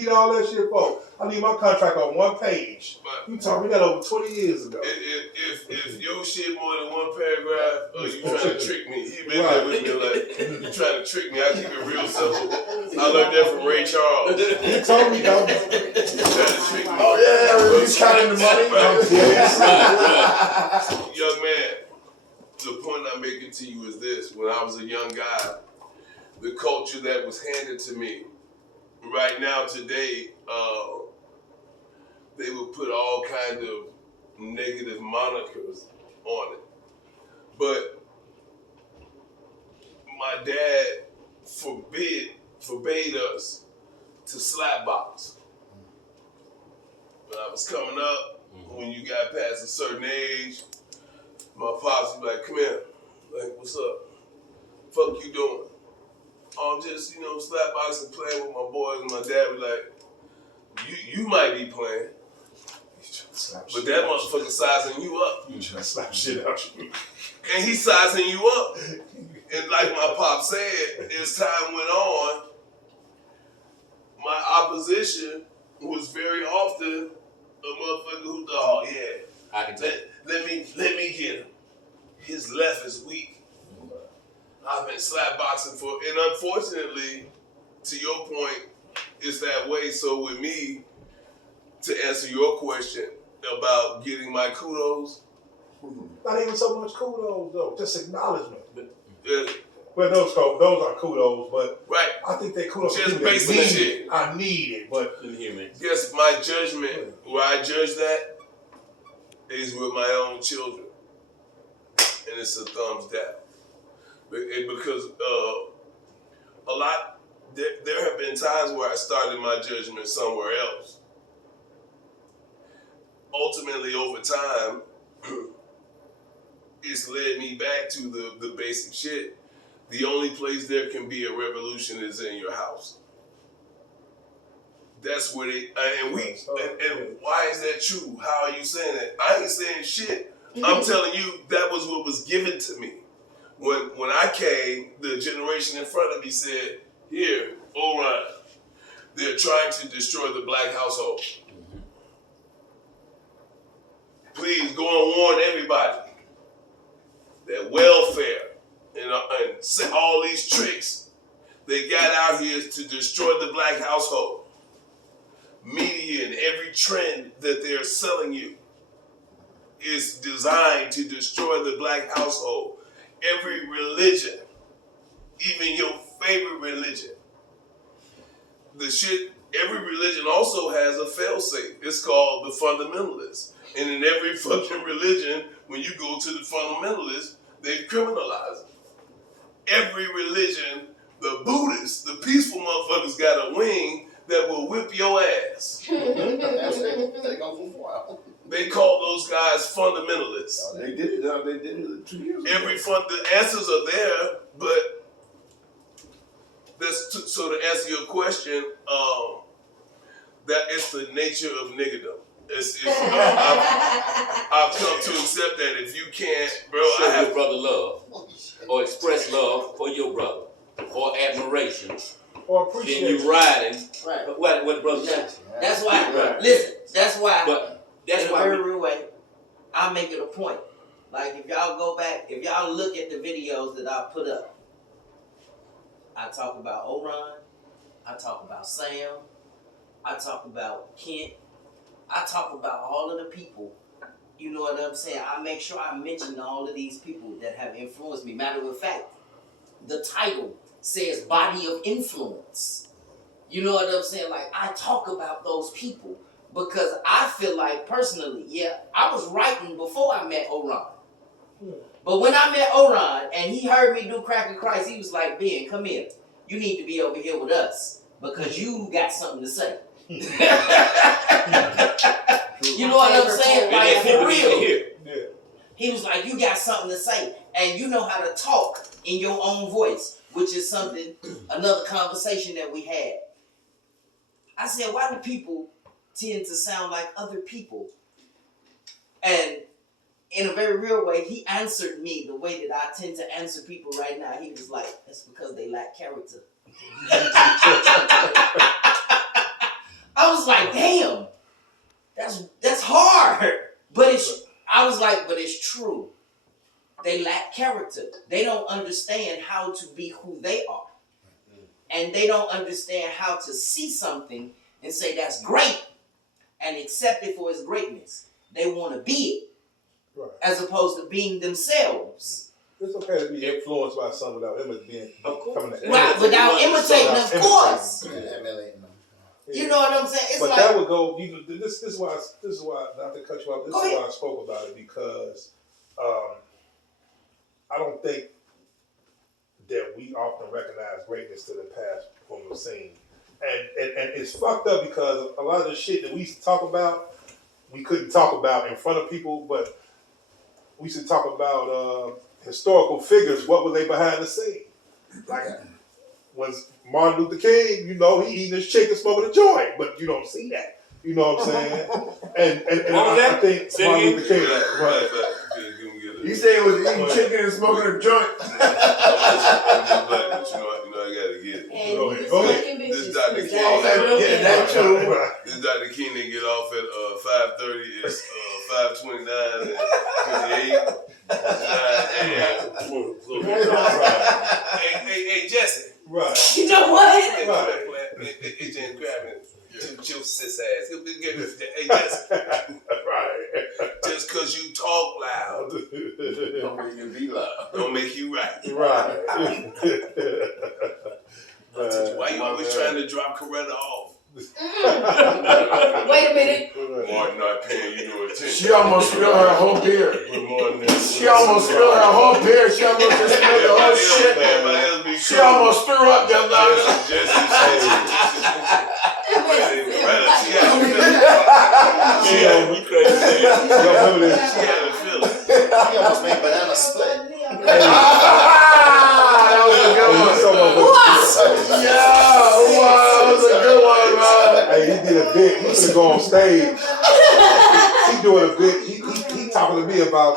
Need all that shit for? I need my contract on one page. But you talking that over 20 years ago. If your shit more than one paragraph, you trying to trick me. He been there with me like, you trying to trick me. I keep it real simple. I learned that from Ray Charles. You told me, though. You trying to trick me. Oh yeah, he's counting the money. Young man, the point I'm making to you is this. When I was a young guy, the culture that was handed to me, right now, today, they would put all kind of negative monikers on it. But my dad forbade us to slap box. When I was coming up, when you got past a certain age, my pops would be like, come here. Like, what's up? Fuck you doing? I'm just, slap boxing, playing with my boys, and my dad was like, you might be playing, but that motherfucker sizing you up. You trying to slap shit out you. And he sizing you up. And like my pop said, as time went on, my opposition was very often a motherfucker who thought, I can tell. Let me get him. His left is weak. I've been slap boxing for, and unfortunately, to your point, it's that way. So with me, to answer your question about getting my kudos, not even so much kudos though, just acknowledgement. Yeah. Well, those are kudos, but Right. I think they kudos. Just basic shit. I need it, but yes, my judgment, where I judge that, is with my own children, and it's a thumbs down. Because there have been times where I started my judgment somewhere else. Ultimately, over time, it's led me back to the basic shit. The only place there can be a revolution is in your house. That's where they, and why is that true? How are you saying that? I ain't saying shit. I'm telling you, that was what was given to me. When I came, the generation in front of me said, here, Orion, they're trying to destroy the black household. Please go and warn everybody that welfare and all these tricks they got out here to destroy the black household. Media and every trend that they're selling you is designed to destroy the black household. Every religion, even your favorite religion, every religion also has a fail-safe. It's called the fundamentalists. And in every fucking religion, when you go to the fundamentalists, they criminalize it. Every religion, the Buddhists, the peaceful motherfuckers got a wing that will whip your ass. They go for a while. They call those guys fundamentalists. They did it 2 years ago. The answers are there, but so to answer your question, that it's the nature of niggerdom. I've come to accept that if you can't, bro, show your brother love, or express love for your brother, or admiration, or appreciation. then you riding. Right. What brother says. That's why. Right. Listen. That's why. But that's in why a very real way, I make it a point. Like if y'all go back, if y'all look at the videos that I put up, I talk about Orion, I talk about Sam, I talk about Kent, I talk about all of the people. You know what I'm saying? I make sure I mention all of these people that have influenced me. Matter of fact, the title says body of influence. You know what I'm saying? Like, I talk about those people because I feel like, personally, I was writing before I met Orion. But when I met Orion and he heard me do Cracker Christ, he was like, Ben, come here. You need to be over here with us because you got something to say. You know what I'm saying? Like, for real. Yeah. He was like, you got something to say. And you know how to talk in your own voice, which is another conversation that we had. I said, why do people tend to sound like other people? And in a very real way, he answered me the way that I tend to answer people right now. He was like, that's because they lack character. I was like, damn, that's hard. But I was like, but it's true. They lack character. They don't understand how to be who they are. And they don't understand how to see something and say that's great and accept it for its greatness. They want to be it. Right. As opposed to being themselves. It's okay to be influenced by someone without coming to Right, without imitating, of course. You know what I'm saying? It's but like that would go. This is why not to cut you off. This is why I spoke about it because I don't think that we often recognize greatness to the past from the scene, and it's fucked up because a lot of the shit that we used to talk about, we couldn't talk about in front of people, but we should talk about historical figures. What were they behind the scene? Like was Martin Luther King, he eating his chicken, smoking a joint, but you don't see that. You know what I'm saying? And I think Martin Luther King. You say it was eating chicken and smoking a joint. I gotta get it. Go ahead. This Dr. King. That too. This Dr. King they get off at 5:30. It's 5:29 and 28. Hey, Jesse. Right. you know what? Hey, James, grab it. Chill, sis ass. He'll be getting this. Hey, Jesse. Right. Just because you talk loud Don't make you be loud. don't make you right. Right. Why you always trying to drop Coretta off? Wait a minute. Martin not paying you no attention. She almost spilled her whole beard. She almost spilled her whole beard. She almost just spilled the whole shit. She almost threw up just now. She had a feeling. She almost made banana split. That was a good one. That was a good one, man. Hey, he did a bit. He should go on stage. He doing a bit. He talking to me about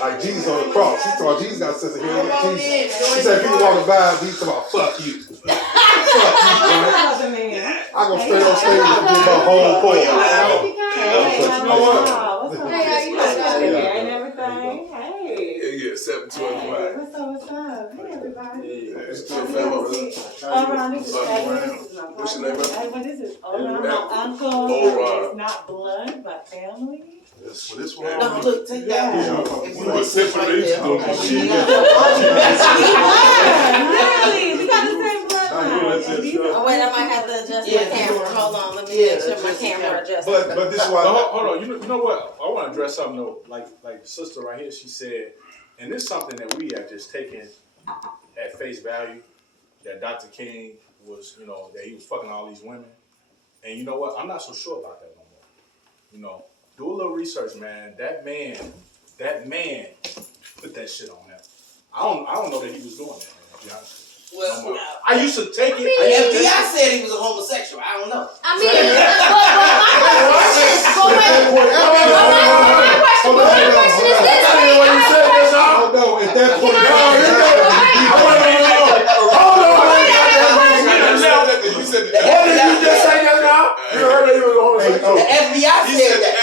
like Jesus on the cross. He told Jesus got a sense of humor. He said people walking by, he's talking about fuck you. Fuck you, right? I go straight on stage and do my whole point. Hey, and everything. Hey. Yeah, 725. What's up? Hey, everybody. It's still family. Ron, this is What's your name, brother? what is it? Ron, my uncle. Ron. It's not blood, but family. This one. No, look, take that one. We were separate. Literally, we got the same blood. Oh, wait, I might have to adjust my camera. Hold on, let me make sure my camera adjusts. But this is why. Hold on. You know what? I want to address something though. Like the sister right here, she said, and this is something that we have just taken at face value. That Dr. King was, that he was fucking all these women, and you know what? I'm not so sure about that no more. Do a little research, man. That man put that shit on him. I don't know that he was doing that, man. To be honest. Well, I used to take it. the FBI said he was a homosexual. I don't know. I mean, my question is this. Oh no! At that point, What did you just say just now? You heard that he was a homosexual? The FBI said that.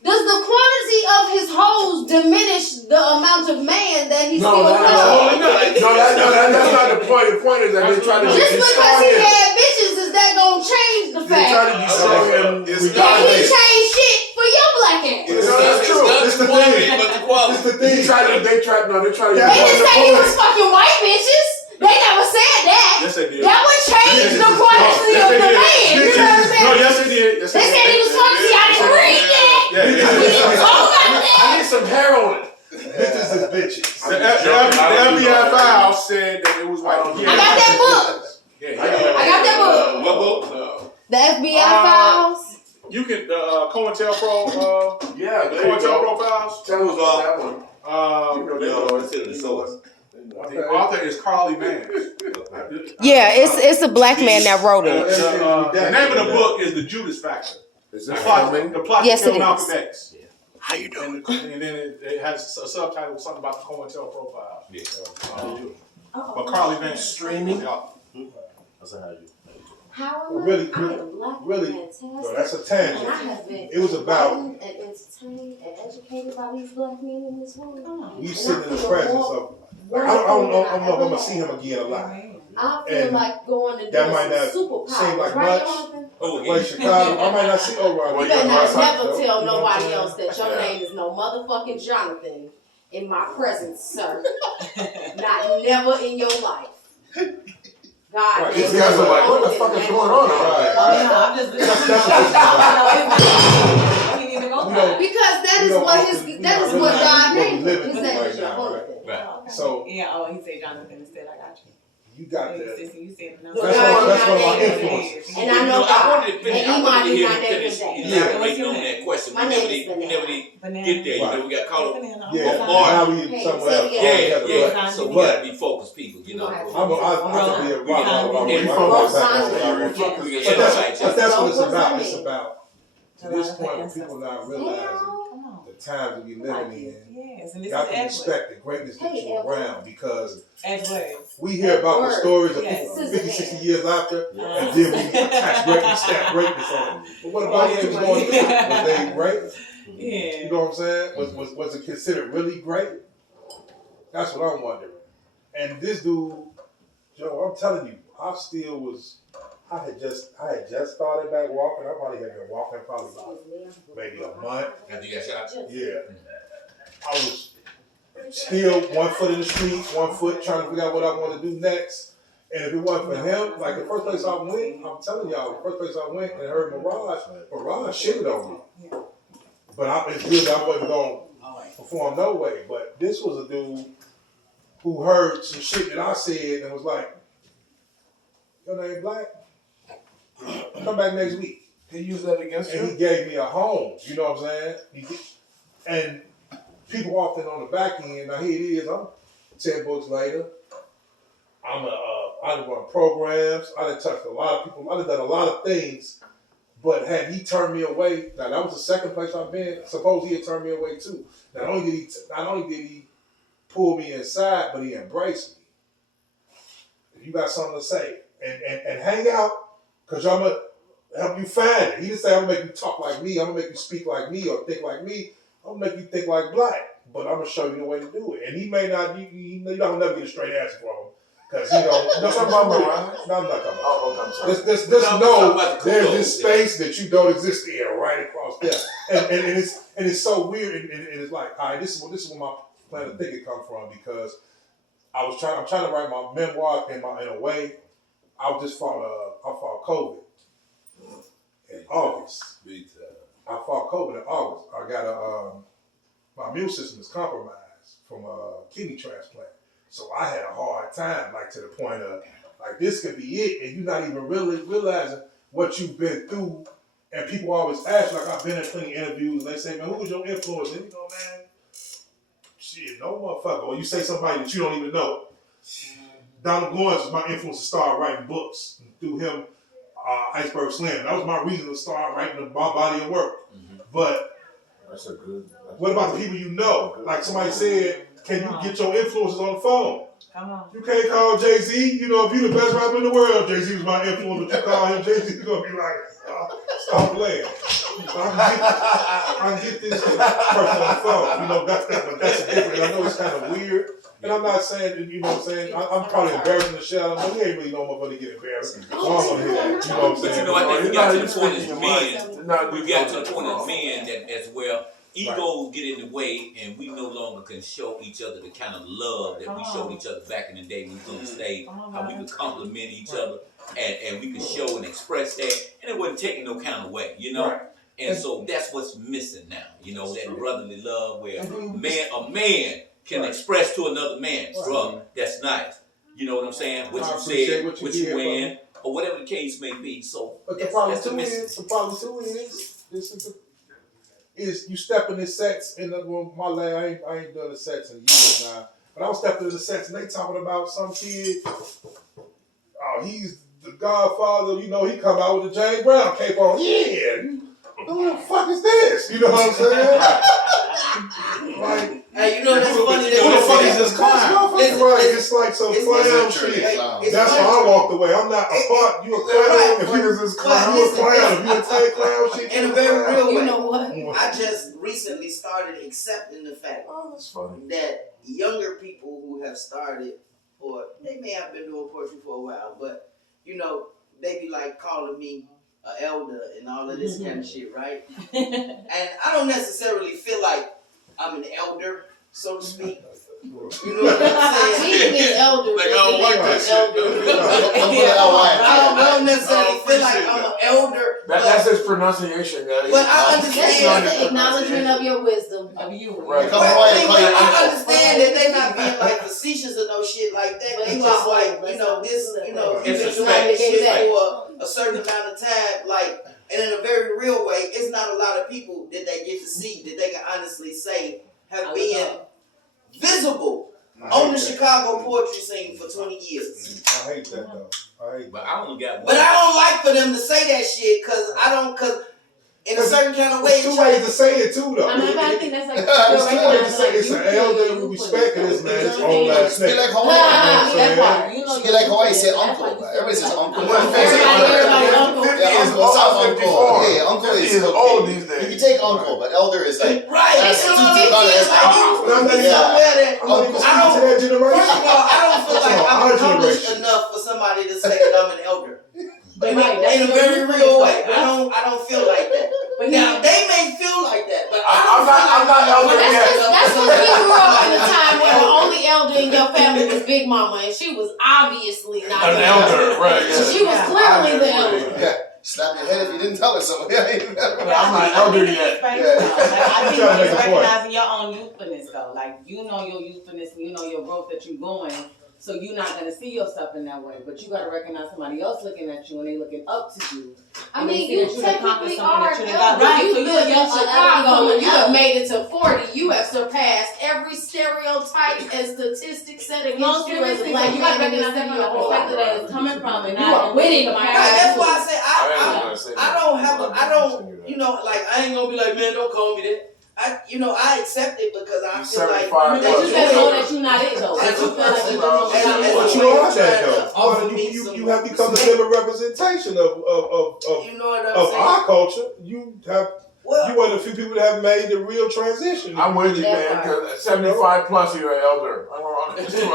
Does the quantity of his hoes diminish the amount of man that he's No, still that's not the point. The point is that they try to Just because he had bitches, is that gonna change the They try fact to destroy him. It's that he changed shit for your black ass? That's true. It's the thing, but the quality. They try to. They didn't say he was fucking white bitches. They never said that. Yes, they did. That would change the quality of the man. You know what I'm saying? No, yes, they did. Yes, They said he was fucking. See, I didn't read that. Yeah, We didn't talk about that. I need some heroin. bitches is bitches. The FBI file said that it was white. I got that book. Yeah, I got that book. What book? The FBI files. You can COINTELPRO. Yeah, there you COINTELPRO go. files. Tell us about that one. The author is Carly Mann. Yeah, it's a black man that wrote it. The name of the book is The Judas Factor. Is The it plot coming? to Yes, kill it Malcolm is. X. How you doing? And then it has a subtitle, something about the COINTEL profile. Yeah. But Carly Van Streaming? Yeah. I said, how you? How am Really, I? I am black and really, fantastic. no, that's a And tangent. I have been It was about enlightened and entertained and educated by these black men in this room. we And sitting I in the feel presence more of. Like, I don't know if I'm gonna see him again alive. I feel And like going to do that might not some superpowers, seem like right, much. Jonathan? Oh, Like Chicago, I might not see O'Reilly. Well, You better yeah, not right. never tell You know what I'm nobody saying? else that your Yeah. name is no motherfucking Jonathan in my presence, sir. Not never in your life. God, Right. These guys are like, what the fuck is going on over there? I'm just because that is what God named him. His name is Jehovah. Right. So he said Jonathan instead. I got you. you got You that. said So That's God one did of not my name him. influences. And I know I God. wanted to finish. And I he wanted might to be hear not him named finish that. elaborating on that question. My We name never is did Banana. get there. You Right. know, we got caught up. Yeah, Mark. now we Hey, somewhere say else. it again. Yeah. So we gotta be focused people. You know. I have to be a rock all Yeah, But that's what it's about. It's about to this point when people not realizing the times that we living in. Yes, and You this have is to respect the greatness that Hey, you're around because Edward. we hear about the stories of Yes. people 50, 60 years after, Yeah. and then we attach greatness, stamp greatness on it. But what about when they was going through? Was they great? Yeah. You know what I'm saying? Was it considered really great? That's what I'm wondering. And this dude, Joe, I'm telling you, I had just started back walking. I probably had been walking probably about maybe a month. After you got shot. Yeah. I was still 1 foot in the street, 1 foot trying to figure out what I want to do next. And if it wasn't for him, like the first place I went, I'm telling y'all, the first place I went and heard Mirage shitted on me. But it's good that I wasn't going to perform no way. But this was a dude who heard some shit that I said and was like, your name Black? Come back next week. He used that against And you? he gave me a home, you know what I'm saying? And people often on the back end, now here it is, I'm 10 books later. I done run programs, I done touched a lot of people, I done done a lot of things, but had he turned me away, now that was the second place I've been, suppose he had turned me away too. Not only did he pull me inside, but he embraced me. If you got something to say, and hang out, because I'm going to help you find it. He didn't say, I'm going to make you talk like me, I'm going to make you speak like me or think like me. I'm going to make you think like Black, but I'm going to show you the way to do it. And he may not, you don't never get a straight answer from him. Because, you know, You're talking about Mirage? No, I'm not talking about Oh, okay, I'm sorry. there's there's this space that you don't exist in right across there. And it's so weird. And it's like, all right, this is where my plan of thinking come from because I'm trying to write my memoir in a way. I fought COVID in August. I fought COVID in August. I got my immune system is compromised from a kidney transplant. So I had a hard time, like to the point of, like this could be it, and you're not even really realizing what you've been through. And people always ask, like I've been in plenty of interviews, and they say, man, who was your influence? And you know, man, shit, no motherfucker. Or you say somebody that you don't even know. Donald Goins was my influence to start writing books. Through him, Iceberg Slim. That was my reason to start writing my body of work. Mm-hmm. But what about the people you know? Like somebody said, can you get your influences on the phone? Come on. You can't call Jay-Z. You know, if you're the best rapper in the world, Jay-Z was my influence. But you call him Jay-Z, he's going to be like, stop playing. I can get this person on the phone. You know, but that's different. I know it's kind of weird. And I'm not saying that, you know what I'm saying? I'm probably embarrassing the shit out of him. We ain't really know I'm going to get embarrassed. So I'm going to hear that. You know what I'm saying? But you know, I think we got to the point as men, we got to the point as men that as well, egos get in the way and we no longer can show each other the kind of love that we showed each other back in the day when we was on the stage, how we could compliment each other and we could show and express that, and it wasn't taken no kind of way, you know? Right. And so that's what's missing now, you know, that brotherly love where a man can express to another man, bro, that's nice. You know what I'm saying? What you said, what you wearing, or whatever the case may be. So but the problem too is you step in the sets in my lab. I ain't done the sets in years now, but I was stepping in the sets and they talking about some kid. Oh, he's the Godfather. You know, he come out with the James Brown cape on. Yeah, who the fuck is this? You know what I'm saying? Like, Hey, you know that's funny. who the fuck is this clown? Listen, Right, listen, it's like some it's clown literally shit. a clown. It's That's funny. how I walked away. I'm not a part. You a clown? If you was this clown, you a listen, clown. If you a tight clown shit, in you a very clown. real way. You know what? I just recently started accepting the fact Oh, that's funny. that younger people who have started, or they may have been doing poetry for a while, but you know, they be like calling me an elder and all of this kind of shit, right? And I don't necessarily feel like I'm an elder, so to speak. You know what I'm saying? Being an elder Like, I don't like that shit. I don't necessarily feel like I'm an elder, That's his pronunciation, guys. but I That's understand. just the acknowledgement of your wisdom. Of you. Right. Well, I understand that they not being like facetious or no shit like that. But They you just are like, old. you know, this, you know, It's you've been doing respect. this shit Exactly. for a certain amount of time, like, and in a very real way, it's not a lot of people that they get to see that they can honestly say have been visible on the Chicago poetry scene for 20 years. I hate that though. I hate But I only got one. But I don't like for them to say that shit because in a certain kind of way, There's two ways to say it too though. I mean, but I think that's like There's two ways to say it. It's an elder who respect this man. His own last Be name. like Ah, Hawaii. that part. You know, Be like Hawaii, say that's uncle. why you Everybody says uncle. Everybody, uncle. Yeah, uncle. What's up, uncle? Yeah, uncle is old okay. these days. You can take uncle, but elder is like right, That's you too know, deep on it. it's like But I'm not it's even- somewhere that I'm not even I speaking to that First generation. of all, I don't feel like That's I'm our accomplished generation. enough for somebody to say that I'm an elder. But In right, that's a your very youthfulness, real way. though. I don't feel like that. But Now yeah, they may feel like that, but I'm not elder That's yet. because we grew up in a time where the only elder in your family was Big Mama, and she was obviously not An the elder, right? Yeah. She was clearly the elder. Yeah. Slap your head if you didn't tell her so. Yeah, but I'm not elder yet. I Yeah. think Trying to make it's a point. recognizing your own youthfulness though. Like you know your youthfulness and you know your growth that you're going. So you're not gonna see yourself in that way. But you gotta recognize somebody else looking at you and they looking up to you. I And they mean, see you that you accomplished technically something are that an you done got elder. right. You So you live in a Chicago and you have elder. made it to 40. You have surpassed every stereotype and statistic set No, against you as a seriously, black you gotta man in this recognize that city from the your whole perspective life. that it's coming from and You are not winning by right, that's why I say I don't have I don't you know like I ain't gonna be like, man, don't call me that. I accept it because I feel like 75 But you gotta know that you're not it though. As You a feel like person, you don't as know a- But as you a way are of that trying to though. offer You, me you, some you have become the respect. living representation of You know what I'm of saying? our culture. You have Well, you one of the few people that have made the real transition. I'm with you, That man. part. 'Cause 75 plus, you're an elder. I'm around 42.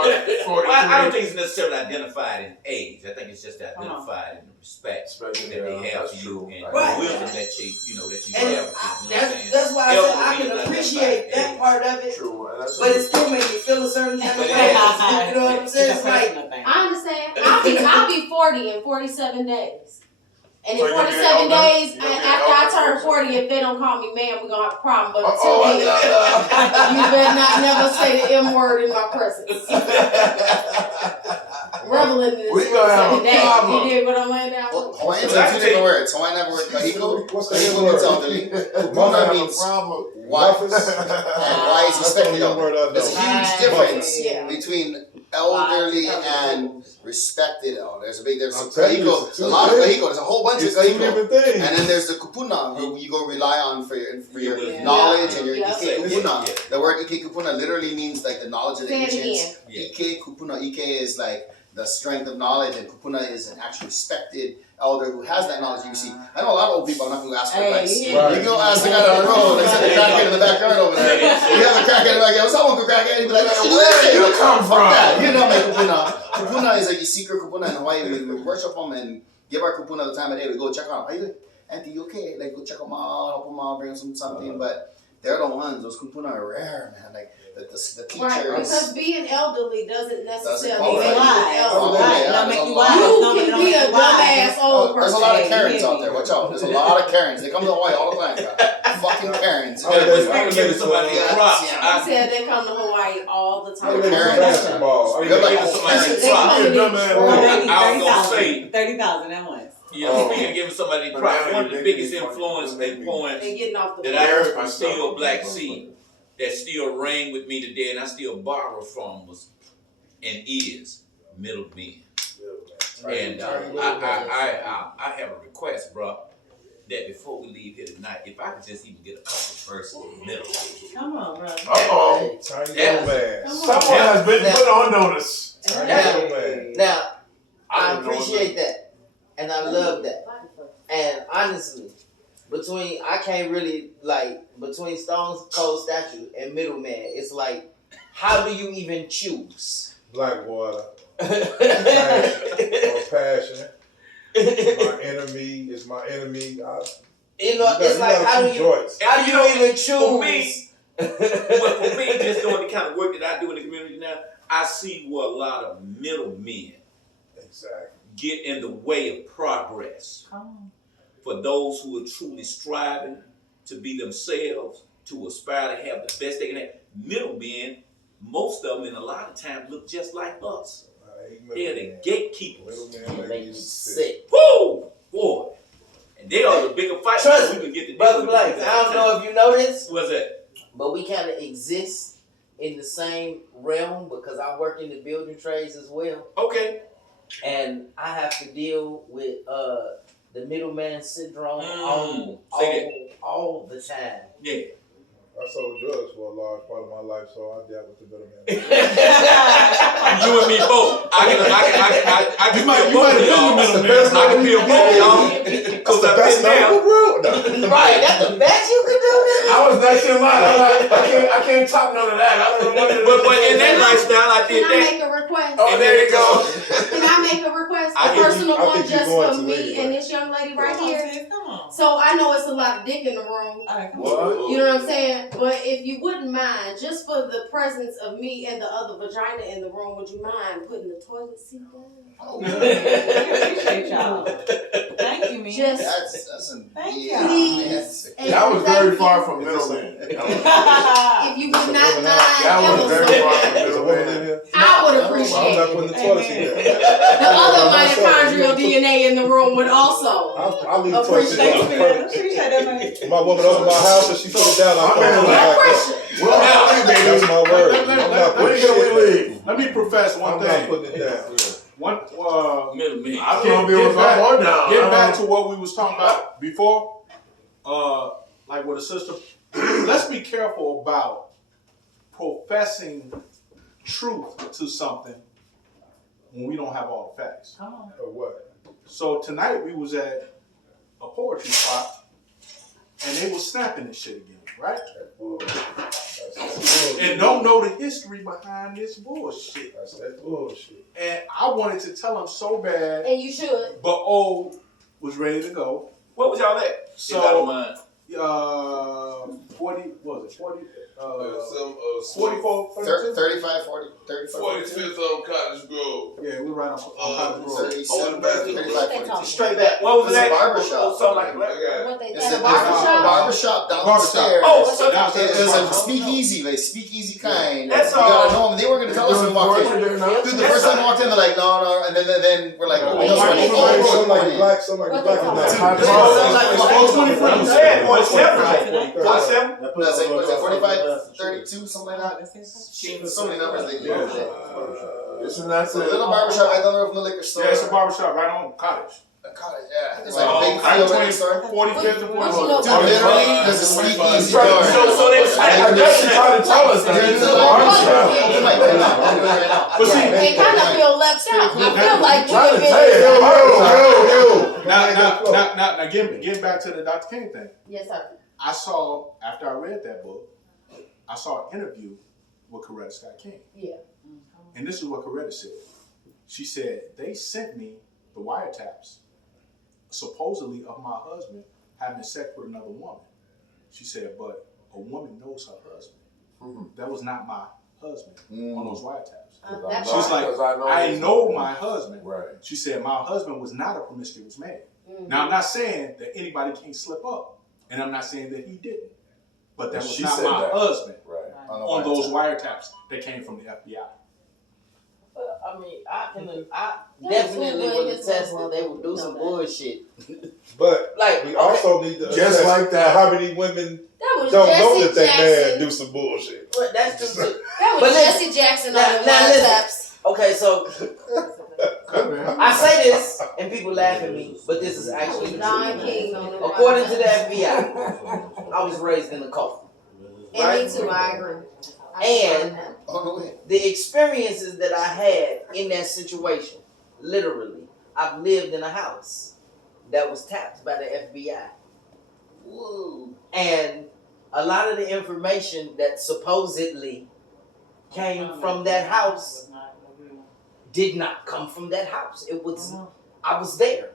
Well, I don't think it's necessarily identified in age. I think it's just Uh-huh. identified in the respect Respect, that yeah, they have that's to you true. and Right. the wisdom that you know that you and have. You know what I'm saying? that's why I Elder said I means can not appreciate identified that age. part of it, True. And that's but it still makes me feel a certain kind of But way. it You know what I'm saying? It's It's a like personal thing. I understand. I'll be 40 in 47 days. And So in you're gonna be 47 an elder? days, You're gonna be an after I elder turn person? 40, if they don't call me man, we're gonna have a problem. But until Oh, then, you better not never say the M word in my presence. Reveling in this We gonna have a 47 days. problem. You did what I'm laying down Well, for? Hawaiians Well, I have can two tell different you- words. Hawaiian have a word kahiko. What's the Kahiko other means word? elderly. Mama Kupuna have a means problem. wise. Rufus. And wise That's the respected only elder. word I know. There's a huge Right. difference Yeah. between elderly Wise, and respected elder. There's a big difference. I'm telling you, Kahiko, it's there's a lot of two kahiko. There's a whole bunch It's of two kahiko. different things. And then there's the kupuna, who you go rely on for your Yeah. knowledge and your Yeah. ike kupuna. Yeah. The word ike kupuna literally means like the knowledge of the Say it ancients. again. Ike kupuna. Ike is like the strength of knowledge, and kupuna is an actual respected elder who has that knowledge. You see, I know a lot of old people. I'm not going to ask for Hey, advice. yeah. You can go ask the guy down the road. They said the crackhead in the backyard over there. You have a crackhead in the backyard. What's up, Uncle Crackhead? He'd be like, where you come from? You know, my kupuna. Kupuna is like you secret kupuna in Hawaii. We worship them and give our kupuna the time of day. We go check on them. How you doing? Auntie, you okay? Like, go check them out, help them out, bring them something. But they're the ones. Those kupuna are rare, man. Like, the teachers. Right, because being elderly doesn't necessarily Oh, make you right. an Oh, elder. yeah, Don't make there's you a wise. lot. You Don't can make be you a wise. dumbass old There's a person. lot of Karens out there. Watch out. There's a lot of Karens. They come to Hawaii all the time. Bro. Fucking Karens. Oh, Yeah, yeah. but speaking of somebody Yeah. props, Yeah. I I said they come to Hawaii all the I time. play Parents. basketball. speaking of like- giving somebody They props. come to dumb these ass world- woman. I was gonna say, 30,000 at once. you know, speaking of giving somebody But props, now one of you the make biggest me funny. influence You make and me- points They getting off the that boat. I heard from Myself. Still Black Seed that still rang with me today and I still borrow from was and is middle men. And I have a request, bro. that before we leave here tonight, if I could just even get a couple of verses in the middle. Come on, bro. Uh-oh. Turn your Yeah. man. Someone has been put on notice. Turn Yeah. your man. Now, I don't know appreciate that, and I love that. And honestly, I can't really between Stone Cold Statue and Middleman. It's like, how do you even choose? Blackwater. Passion. My enemy is my enemy. It's like, how do you even choose? For me, well, for me, just doing the kind of work that I do in the community now, I see where a lot of middlemen Exactly. get in the way of progress. For those who are truly striving to be themselves, to aspire to have the best they can have. Middlemen, most of them, and a lot of times, look just like us. They're the gatekeepers. Middleman Make make you me sick. Woo! Boy. And they are the bigger fight. Trust we me, can get the Brother Blake, I don't know if you know this, What's that? but we kind of exist in the same realm because I work in the building trades as well. Okay. And I have to deal with the middleman syndrome all the time. Yeah. I sold drugs for a large part of my life, so I dealt with the middleman. You and me both. I can be a You both might of y'all. have been the middleman. I can be a both of y'all. Because I've been there. Right, that's the best you can do. I was not your line. I can't top none of that. I don't know. But in that lifestyle, I Can did I that. make a request? Oh, there you go. Can I make a request? I A think personal I one think you're just going for to me anyway. and this young lady right Come on, here. sis, come on. So I know it's a lot of dick in the room. All right, come What? on. You know what I'm saying? But if you wouldn't mind, just for the presence of me and the other vagina in the room, would you mind putting the toilet seat down? We appreciate y'all. Thank you, man. Just That's a Thank yeah, you. please. And That was thank very you. far from middleman. If you would not mind, That was ever very so far from There's a woman in middleman. here. I would I'm not appreciate putting the toilet seat down. the other mitochondrial DNA in the room would also. I'll leave the toilet seat Thanks, down. man. Appreciate that, man. My woman over my house and she put it down. I'm Man, putting it No back pressure. Well, That's my word. I'm not let putting me get shit away leave. Let me profess down. one I'm not thing. putting it down. Middleman. I don't know if it was up or down. Get back to what we was talking about before, like with a sister. Let's be careful about professing truth to something when we don't have all the facts. Come on. Or what? So tonight we was at a poetry spot and they was snapping this shit again, right? And don't know the history behind this bullshit. That's that bullshit. And I wanted to tell them so bad, And you should. but O was ready to go. What was y'all at? So, If I don't mind. 40, what was it? 40, Some 44, 32? 35, 40, 35, 45th on Cottage Grove. Yeah, we right on Cottage Grove. 37, 35, 42. Straight back. What was It's a that? barbershop. Oh, something like that. I got it. What they It's at a a barbershop? barbershop downstairs. Oh, so Downstairs It was a barbershop. speakeasy, like speakeasy kind. That's you gotta all. know them. They were gonna tell us when we walked in. Dude, the first time we walked in, they're like, no, and then we're like, Oh, we know my it's Some like morning. black, some like What black. they and call black. it? Yeah, 47. 47. That's like, what's it, 45, 32, something like that. So many numbers they Yeah. use. Isn't that It's a little barbershop right down the road from the liquor store. Yeah, it's a barbershop right on Cottage. A cottage, yeah. It's like a big Cottage field liquor store. 45th and What you know 44th. about Dude, literally, there's a speakeasy So door. they was I guess you're trying to tell us that There's it's a a barbershop. barbershop. Open mic right now. Open right now. But see, They kind of feel left out. I feel like Trying to we've tell you, been. now, getting back to the Dr. King thing. Yes, sir. I saw, after I read that book, I saw an interview with Coretta Scott King. Yeah. And this is what Coretta said. She said, they sent me the wiretaps, supposedly of my husband having sex with another woman. She said, but a woman knows her husband. That was not my husband on those wiretaps. That She's part. like, I know my husband. Right. She said, my husband was not a promiscuous man. Mhm. Now, I'm not saying that anybody can't slip up, and I'm not saying that he didn't. But that was She not said my that. husband Right. on those wiretaps that came from the FBI. I mean, I Yeah, definitely it's would it's attest it's that they would do know some that. bullshit. But Like, we okay, also need to Just assess like that. how many women That was don't know Jesse that they man Jackson. do some bullshit. but that's true too. That But was listen, Jesse Jackson now on the listen. wiretaps. Okay, so I say this and people laugh at me, but this is actually the Don truth. King on the According to the FBI, I was raised in a cult. And me too, I agree. And the experiences that I had in that situation, literally, I've lived in a house that was tapped by the FBI. Whoa. And a lot of the information that supposedly came from that house did not come from that house. It was, I was there.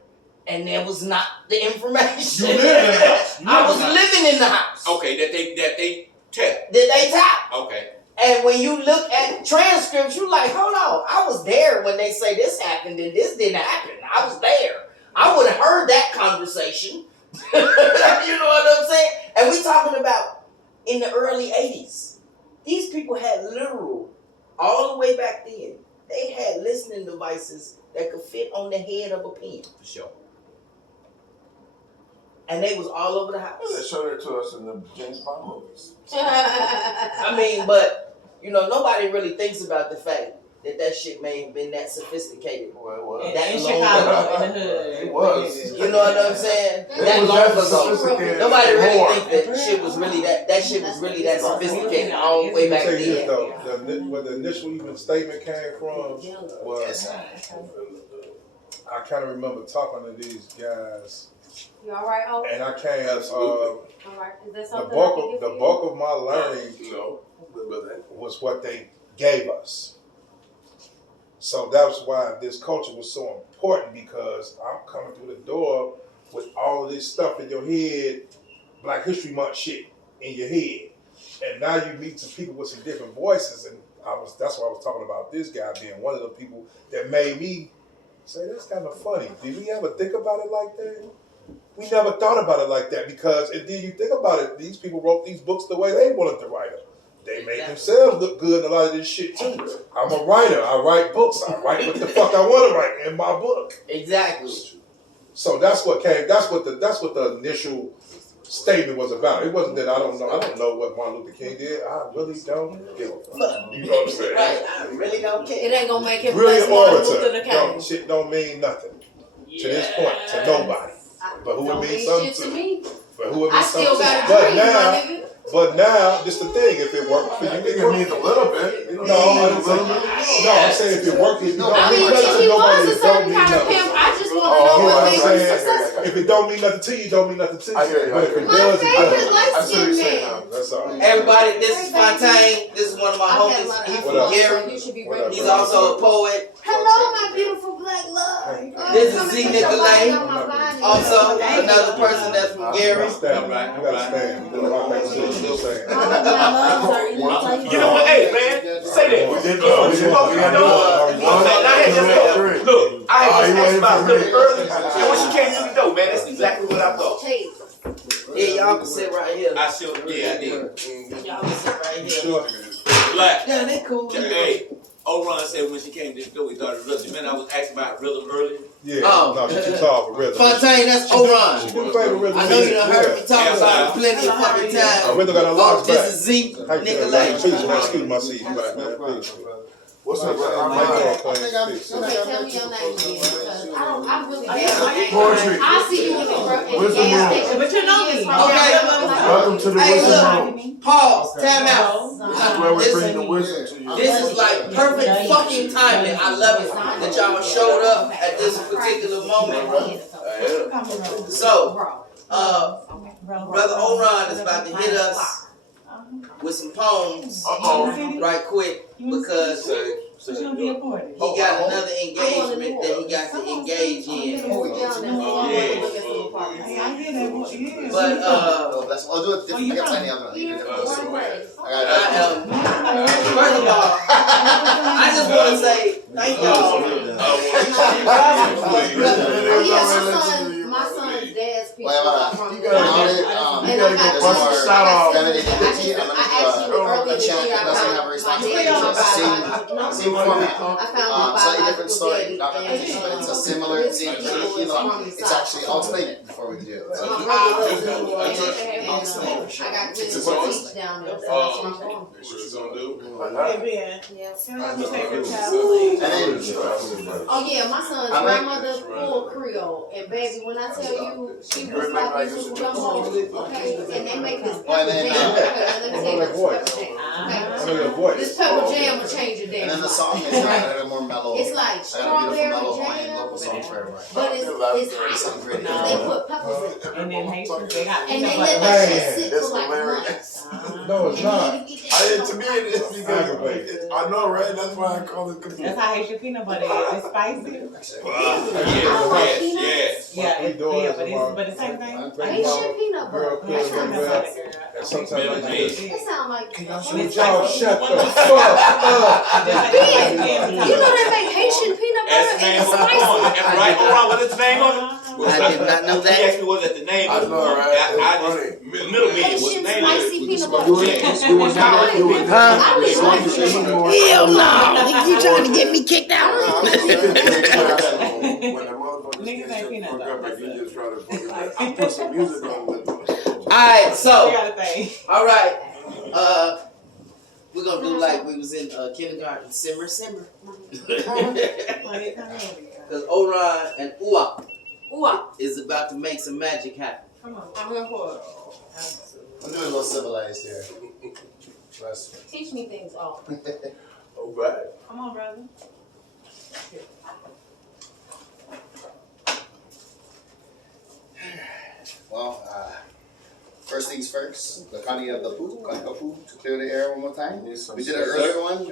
And there was not the information. You lived in the house. I was living in the house. Okay, that they tap. That they tapped. Okay. And when you look at transcripts, you're like, hold on, I was there when they say this happened and this didn't happen. I was there. I would have heard that conversation. You know what I'm saying? And we talking about in the early 80s. These people had literal, all the way back then, they had listening devices that could fit on the head of a pen. For sure. And they was all over the They house. showed it to us in the James Bond movies. I mean, but, you know, nobody really thinks about the fact that that shit may have been that sophisticated. Well, it was. That In long Chicago, ago. in the hood. It was. You know what I'm saying? It That was long that ago. sophisticated. Nobody really More. think that shit was really that shit was really that sophisticated all the way Let back me tell you this then. though, where the initial even statement came from was, I kind of remember talking to these guys, You all right, oh? and I came, All right. Is that the something bulk I can of get the for bulk of my learning No, but that. was what they gave us. So that's why this culture was so important, because I'm coming through the door with all of this stuff in your head, Black History Month shit in your head. And now you meet some people with some different voices, and that's why I was talking about this guy being one of the people that made me say, that's kind of funny. Did we ever think about it like that? We never thought about it like that, because and then you think about it, these people wrote these books the way they wanted to write them. They made themselves look good in a lot of this shit too. I'm a writer. I write books. I write what the fuck I want to write in my book. Exactly. So that's what came. That's what the initial statement was about. It wasn't that I don't know what Martin Luther King did. I really don't give a fuck. You know what I'm saying? Right. I really don't care. It ain't gonna make him Really less Martin Luther orator. King. Shit don't mean nothing to this point to nobody. But who Don't it means mean something shit to to? me. But who it I means still something got to? a dream, my nigga. But now, just the thing, if it worked for you, I think it it worked. means a little bit. You know, No, a I'm little bit. I'm saying if it worked, if you don't I mean mean, nothing if to he was nobody, a it don't certain mean kind of nothing. pimp, I just want to Oh, know You know what what I'm makes him saying? successful. If it don't mean nothing to you, it don't mean nothing to you. I hear you, But if I hear it you. My does, it favorite does. I see what light-skinned you're saying man. now. That's all. Everybody, this is Fontaine. This is one of my I've had homies. my He's What from up? Gary. You should be What ready. up, He's bro? also a poet. Hello, my beautiful black love. This is Come and Z. put your body Nicolay. on my body. Also, another person that's from Gary. Stand. You gotta stand. You gotta rock that shit. You know what I'm saying? You know what? Hey, man, say that. We did Look, you know, now here, just look. I had just asked about Lily early, and when she came through the door, man, that's exactly what I thought. Hey, Yeah, y'all can sit right here. I sure, yeah, I did. Y'all can sit right here. Sure. Black. Yeah, they cool. Hey, O'Ron said when she came to the door, he thought it was rhythm. Man, I was asking about rhythm earlier. Yeah. Oh. No, she's too tall for rhythm. Fontaine, that's She Orion. do play with rhythm. I know you done heard me talk about it plenty of fucking times. Rhythm got a Oh, lot this back. is Z. How you doing? Nicolay. Please, man, excuse my seat. Back, man. Please. What's up, How man? you doing, okay, Queen? tell me your name again, because I'm really bad. Poetry. I see you in the Wisdom gas room. station. But you know me. Welcome to the Hey, wisdom room. Pause. Time out. This is where we bring the wisdom to you. This is like perfect fucking timing. I love it that y'all showed up at this particular moment. So, Brother Orion is about to hit us with some poems right quick because She's gonna be important. he got another engagement that he got to engage in. But I'll do it different. I got plenty of them. I am, first of all, I just want to say thank y'all. Oh yeah, my son's dad's picture was from You gotta get bust shot off. I actually earlier this year I found my dad's Same format. I found my Slightly different story. biological Not daddy, repetition, but it's a similar, same, it's actually, I'll explain it before we do it. my brother lives in New Orleans, and I got really to teach down there, so that's what I'm going. What you gonna do? Hey, Ben. Yeah. Can I have your favorite tablet? And Oh yeah, my son's grandmother full Creole, and baby, when I tell you she was like this with gumbo, okay, and they make this pepper jam. Okay, let me tell you this pepper jam. Okay, this pepper jam will change your damn life. And then the song is a little more mellow. It's like strawberry jam, but it's hot. They put peppers in it. And then Haitians, they got And they peanut let butter. that shit sit for like months. No, it's not. And then you eat that To me, it's because I know, right? That's why I call it That's how Haitian peanut butter is. It's spicy. Yes. Yeah, but it's the same thing. Haitian peanut butter. And sometimes It sound like would y'all shut the fuck up? you know they make Haitian peanut butter and it's spicy. Right, Oran, what is the name of it? I did not know He that. asked me what the name I of it. know, right? I just middle meaning. What's the Haitian name of spicy it? peanut butter. Huh? I really like it. Hell no! You trying to get me kicked out? Niggas ain't peanut butter. You just try to fucking put some music on with it. Alright, You so gotta think. alright. We're gonna do like we was in kindergarten. Simmer. Cause Oran and Ua is about to make some magic happen. Come on. I'm here for it. I'm doing a little civilized here. Teach me things all. All right. Come on, brother. Well, first things first, the Kani of the Poo, Kanikapu, to clear the air one more time. We did an earlier one,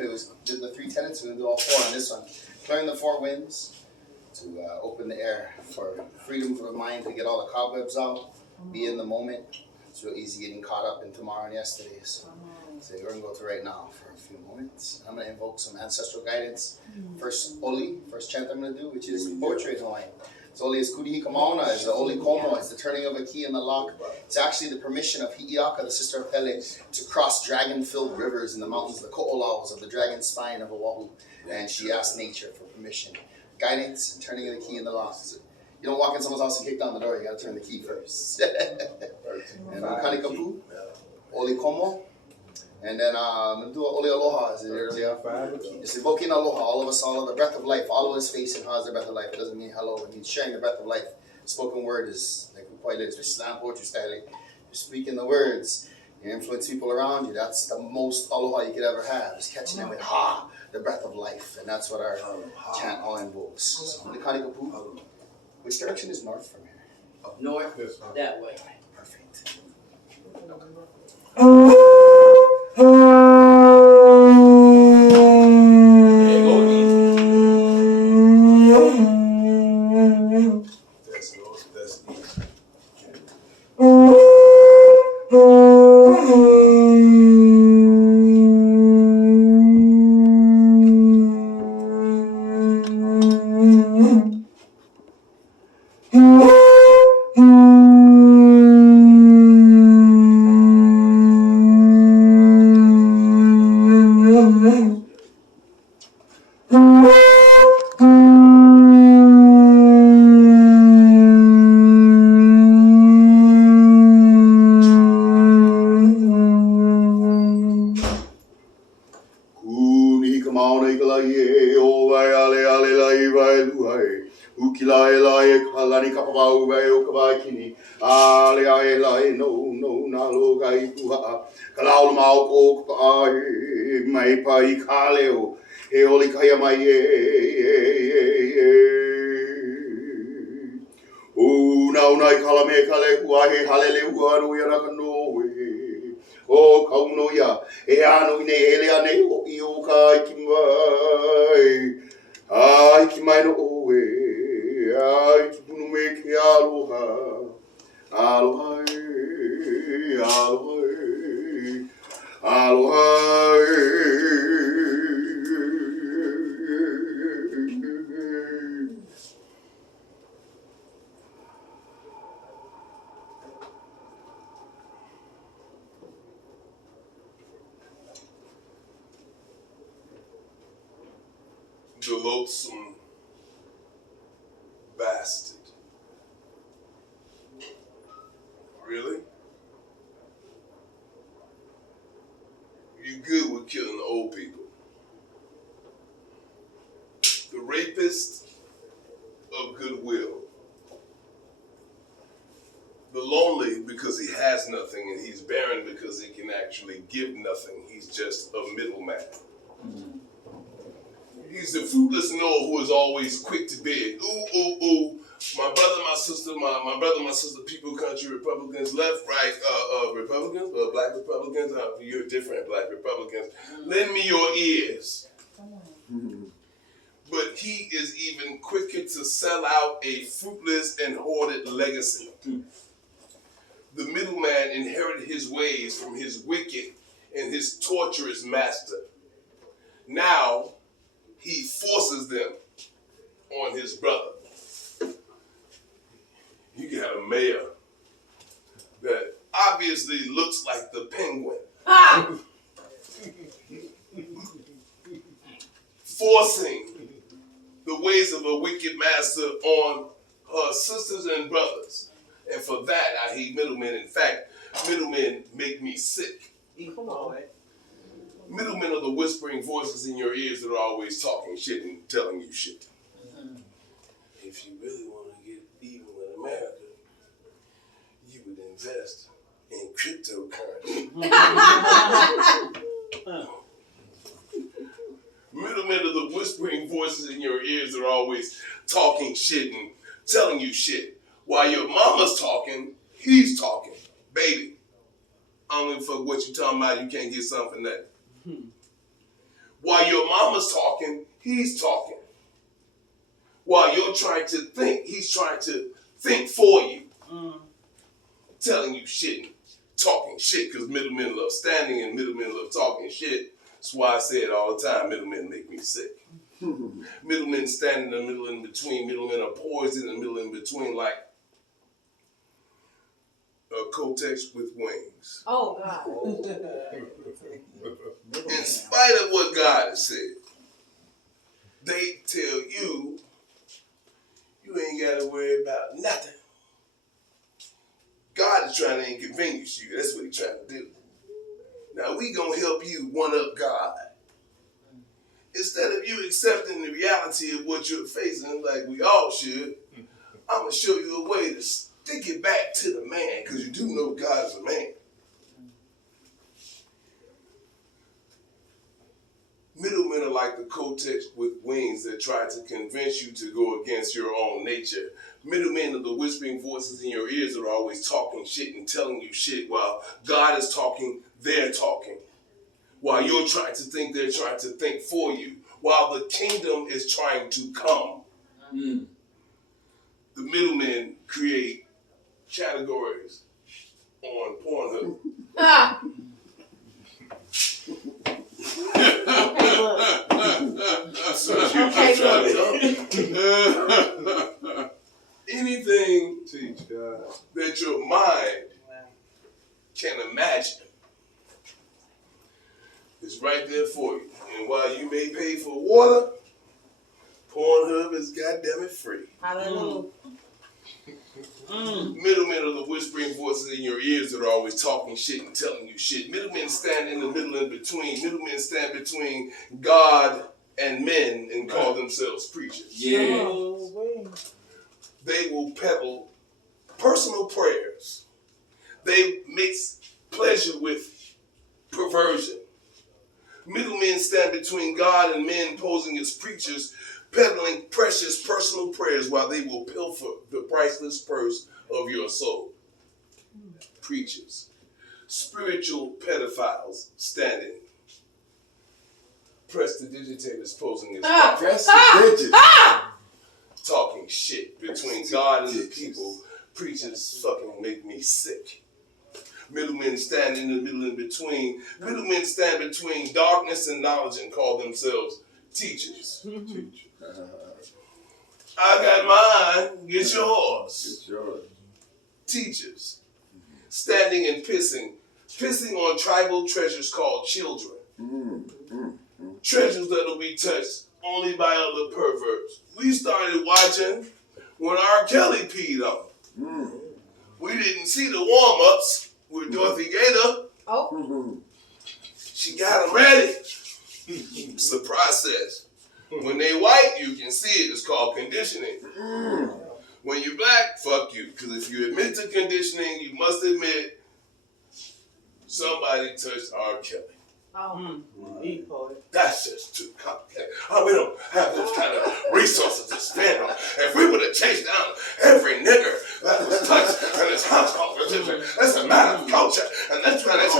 did the 3 tenets, we're going to do all 4 on this one. Clearing the 4 winds to open the air for freedom for the mind to get all the cobwebs out, be in the moment. It's real easy getting caught up in tomorrow and yesterday. So we're going to go to right now for a few moments. I'm going to invoke some ancestral guidance. First chant I'm going to do, which is poetry in Hawaiian. So Oli is Kudi Hikamaona, is the Oli Komo, it's the turning of a key in the lock. It's actually the permission of Hi'iaka, the sister of Pele, to cross dragon-filled rivers in the mountains, the Ko'olaus of the dragon spine of Oahu. And she asked nature for permission. Guidance and turning of the key in the lock. You don't walk in someone's house and kick down the door, you gotta turn the key first. And Kanikapu, Oli Komo. And then I'm going to do Oli Aloha, as I did earlier. It's evoking aloha, all of us, all of the breath of life. All of us facing how is the breath of life. It doesn't mean hello, it means sharing the breath of life. Spoken word is, like we quite did, especially slam poetry style. You're speaking the words, you influence people around you. That's the most aloha you could ever have, is catching them with ha, the breath of life. And that's what our chant all invokes. So, Kanikapu, which direction is north from here? North, that way. Perfect. That's easy. O kauno ya, e ano ine ele ane o I o ka ikimai. Ai ki mai no oe, ai ki punu me ke aloha. Aloha e, aloha e, aloha e. The loathsome bastard. Really? You good with killing the old people. the rapist of goodwill. The lonely because he has nothing, and he's barren because he can actually give nothing. He's just a middleman. He's the fruitless Noah who is always quick to beg. Ooh, ooh, ooh. My brother, my sister, people, country, Republicans, left, right, Republicans, black Republicans, you're different, black Republicans. Lend me your ears. But he is even quicker to sell out a fruitless and hoarded legacy. The middleman inherited his ways from his wicked and his torturous master. Now, he forces them on his brother. You got a mayor that obviously looks like the penguin. Forcing the ways of a wicked master on her sisters and brothers. And for that, I hate middlemen. In fact, middlemen make me sick. Come on, man. Middlemen are the whispering voices in your ears that are always talking shit and telling you shit. If you really want to get even with America, you would invest in cryptocurrency. Middlemen are the whispering voices in your ears that are always talking shit and telling you shit. While your mama's talking, he's talking. Baby, I don't give a fuck what you talking about, you can't get something that. While your mama's talking, he's talking. While you're trying to think, he's trying to think for you. Telling you shit and talking shit, because middlemen love standing and middlemen love talking shit. That's why I say it all the time, middlemen make me sick. Middlemen stand in the middle in between. Middlemen are poised in the middle in between like a Kotex with wings. Oh, God. In spite of what God has said, they tell you, you ain't got to worry about nothing. God is trying to inconvenience you. That's what he's trying to do. Now, we going to help you one-up God. Instead of you accepting the reality of what you're facing, like we all should, I'm going to show you a way to stick it back to the man, because you do know God is a man. Middlemen are like the Kotex with wings that try to convince you to go against your own nature. Middlemen are the whispering voices in your ears that are always talking shit and telling you shit. While God is talking, they're talking. While you're trying to think, they're trying to think for you. While the kingdom is trying to come. The middlemen create categories on Pornhub. Anything that your mind can imagine is right there for you. And while you may pay for water, Pornhub is goddamn free. Hallelujah. Middlemen are the whispering voices in your ears that are always talking shit and telling you shit. Middlemen stand in the middle in between. Middlemen stand between God and men and call themselves preachers. Yeah. They will peddle personal prayers. They mix pleasure with perversion. Middlemen stand between God and men posing as preachers, peddling precious personal prayers while they will pilfer the priceless purse of your soul. Preachers. Spiritual pedophiles standing. Prestidigitators posing as Prestidigitator. talking shit between God and the people. Preachers fucking make me sick. Middlemen stand in the middle in between. Middlemen stand between darkness and knowledge and call themselves teachers. I got mine, get yours. Get yours. Teachers. Standing and pissing on tribal treasures called children. Treasures that will be touched only by other perverts. We started watching when R. Kelly peed on them. We didn't see the warm-ups with Dorothy Gator. Oh. She got them ready. It's the process. When they white, you can see it. It's called conditioning. When you black, fuck you. Because if you admit to conditioning, you must admit somebody touched R. Kelly. That's just too complicated. Oh, we don't have those kind of resources to stand on. If we would have chased down every nigger that was touched in this house competition, that's a matter of culture. And that's why that's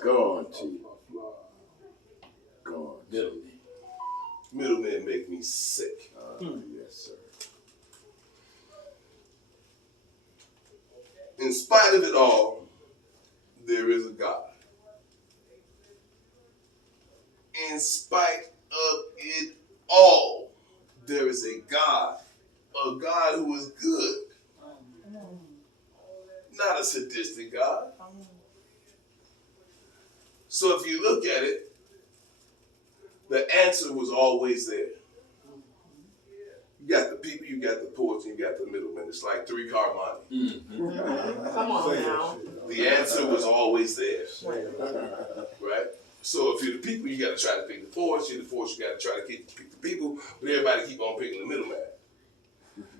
Go on, Chief. Go on. Middlemen make me sick. Yes, sir. In spite of it all, there is a God. In spite of it all, there is a God who is good. Not a sadistic God. So if you look at it, the answer was always there. You got the people, you got the poets, and you got the middlemen. It's like 3-card money. Come on now. The answer was always there. Right? So if you're the people, you got to try to pick the poets. You're the poets, you got to try to pick the people. But everybody keep on picking the middleman.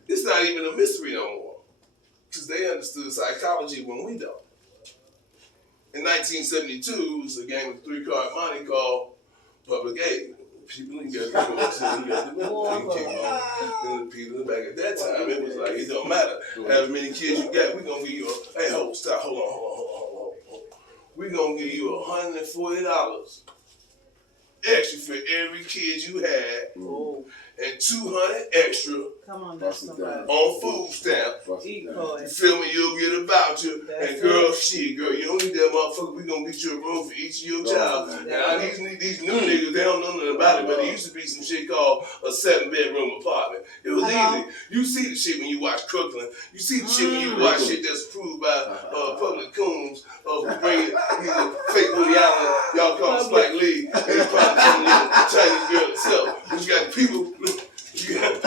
It's not even a mystery no more. Because they understood psychology when we don't. In 1972, it was a game of 3-card money called Public Aid. People didn't get the poets and you got the middleman. And the people back at that time, it was like, it don't matter. However many kids you got, we're going to give you a, hey, hold on. We're going to give you $140 extra for every kid you had. And $200 extra on food stamp. You feel me? You'll get a voucher. And girl, you don't need that motherfucker. We're gonna get you a room for each of your child. Now these new niggas, they don't know nothing about it, but there used to be some shit called a 7-bedroom apartment. It was easy. You see the shit when you watch Crooklyn. You see the shit when you watch shit that's approved by Public Coons who bring fake Woody Allen. Y'all call him Spike Lee. And he probably from the Chinese girl itself. But you got people. You got I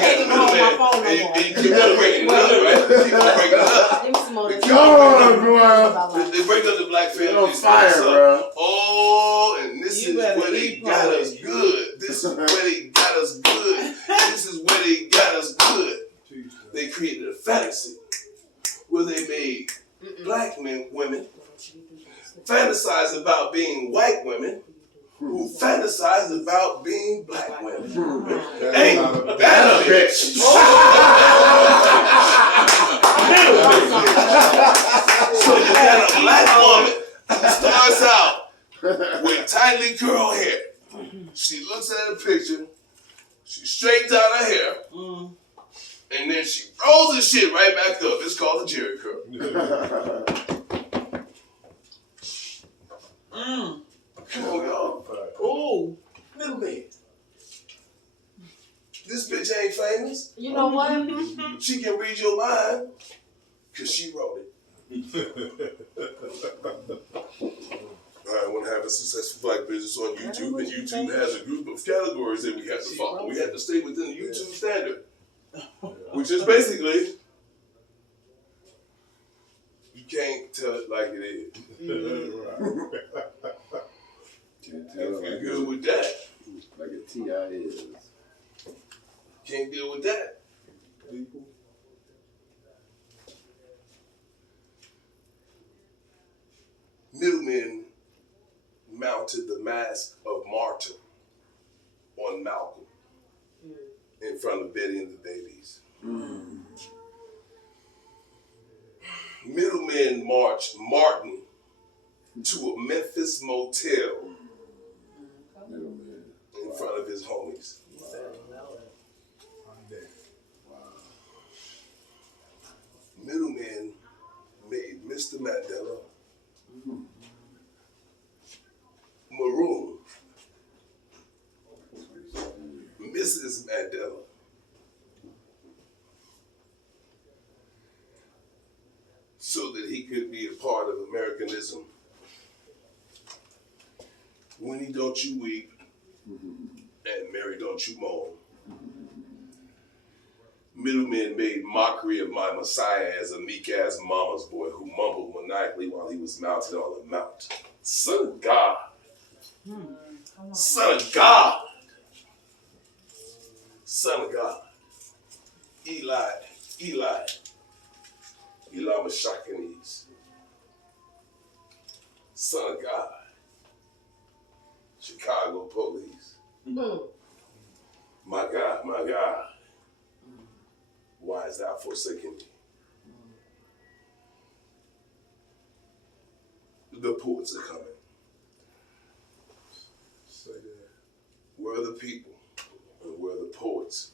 can't even hold my phone no more. And you keep on breaking it up, right? Keep on breaking it up. Give me some more. They break up the black family. On fire, bro. Oh, and this is where they got us good. This is where they got us good. This is where they got us good. They created a fantasy where they made black women fantasize about being white women who fantasize about being black women. Ain't that a bitch? So you got a black woman who starts out with tightly curled hair. She looks at a picture, she straightens out her hair, and then she rolls the shit right back up. It's called a Jerry curl. Come on, y'all. Ooh, middleman. This bitch ain't famous. You know what? She can read your mind because she wrote it. I want to have a successful black business on YouTube, and YouTube has a group of categories that we have to follow. We have to stay within the YouTube standard, which is basically, you can't tell it like it is. If you're good with that, like a T.I. is. Can't deal with that. Middlemen mounted the mask of martyr on Malcolm in front of Betty and the babies. Middlemen marched Martin to a Memphis motel in front of his homies. Middlemen made Mr. Mandela maroon Mrs. Mandela so that he could be a part of Americanism. Winnie, don't you weep, and Mary, don't you moan. Middlemen made mockery of my Messiah as a meek-ass mama's boy who mumbled maniacally while he was mounted on a mount. Son of God, Son of God. Son of God. Eli Mashakinis. Son of God. Chicago police. My God. Why is thou forsaken me? The poets are coming. Where are the people? And where are the poets?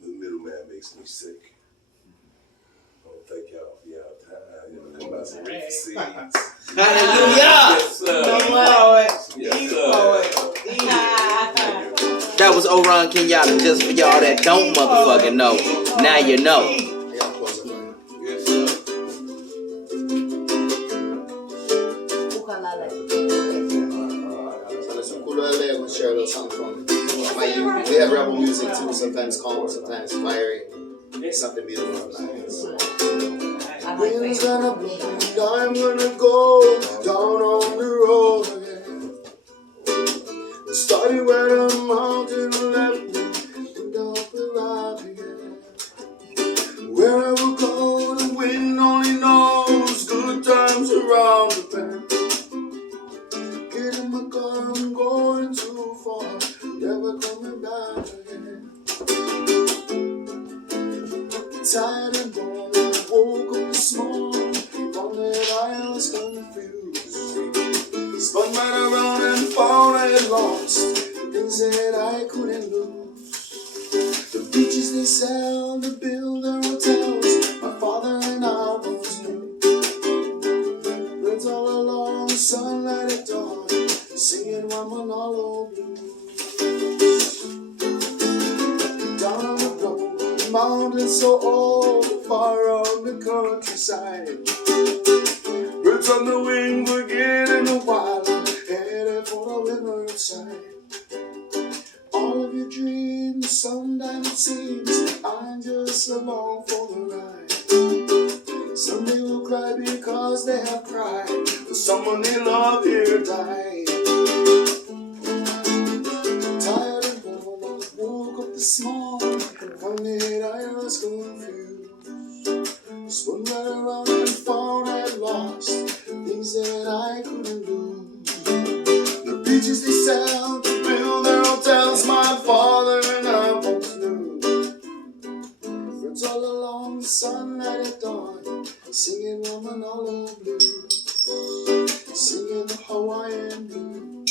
The middleman makes me sick. Oh, thank y'all for y'all time. Y'all come out some reef seeds. Hallelujah! Yes, sir. Yes, sir. That was Oran Kenyatta, just for y'all that don't motherfucking know. Now you know. Yes, sir. Share a little something from me. We have rebel music too, sometimes calm, sometimes fiery. Something beautiful. Wind's gonna blow and I'm gonna go down on the road again. Starting where the mountain left me and up where I began. Where I will go, the wind only knows good times around the bend. Get in my car, I'm going too far, never coming back again. Tired and warm, I woke up this morning, found that I was confused. Spun right around and found I had lost things that I couldn't lose. The beaches they sell to build their hotels, my father and I both knew. Birds all along, sunlight at dawn, singing one Manalo blues. Down on the road, the mountains so old, far on the countryside. Birds on the wing, forgetting the wild, headed for the riverside. All of your dreams, sometimes it seems I'm just along for the ride. Someday will cry because they have cried, but someone they love here died. Tired and warm, I woke up this morning, found that I was confused. Spun right around and found I had lost things that I couldn't lose. The beaches they sell to build their hotels, my father and I both knew. Birds all along, the sunlight at dawn, singing Wamanala blues, singing the Hawaiian blues,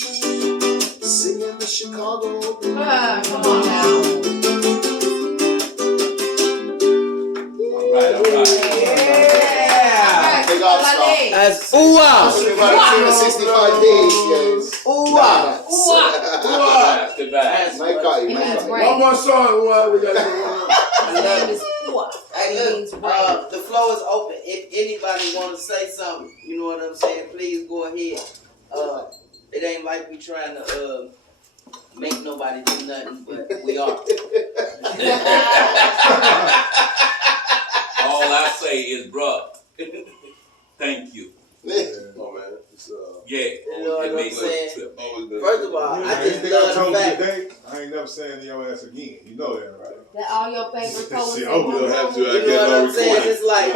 singing the Chicago blues. Come on now. All right. Yeah. Big up stuff. That's ooh-ah. 365 days, guys. Ooh-ah. Goodbye. Mike got you. One more song. What we got? Hey, look, the floor is open. If anybody want to say something, you know what I'm saying, please go ahead. It ain't like we trying to make nobody do nothing, but we are. All I say is, bruh, thank you. Oh, man. It's, Yeah. You know what It I'm made saying? a trip. First of all, I just Anything I love told the you fact. today, I ain't never saying to your ass again. You know that, right? That all your favorite poets. Shit, that oh, want we'll have to, to- I You know what I'm saying? recorded. It's like,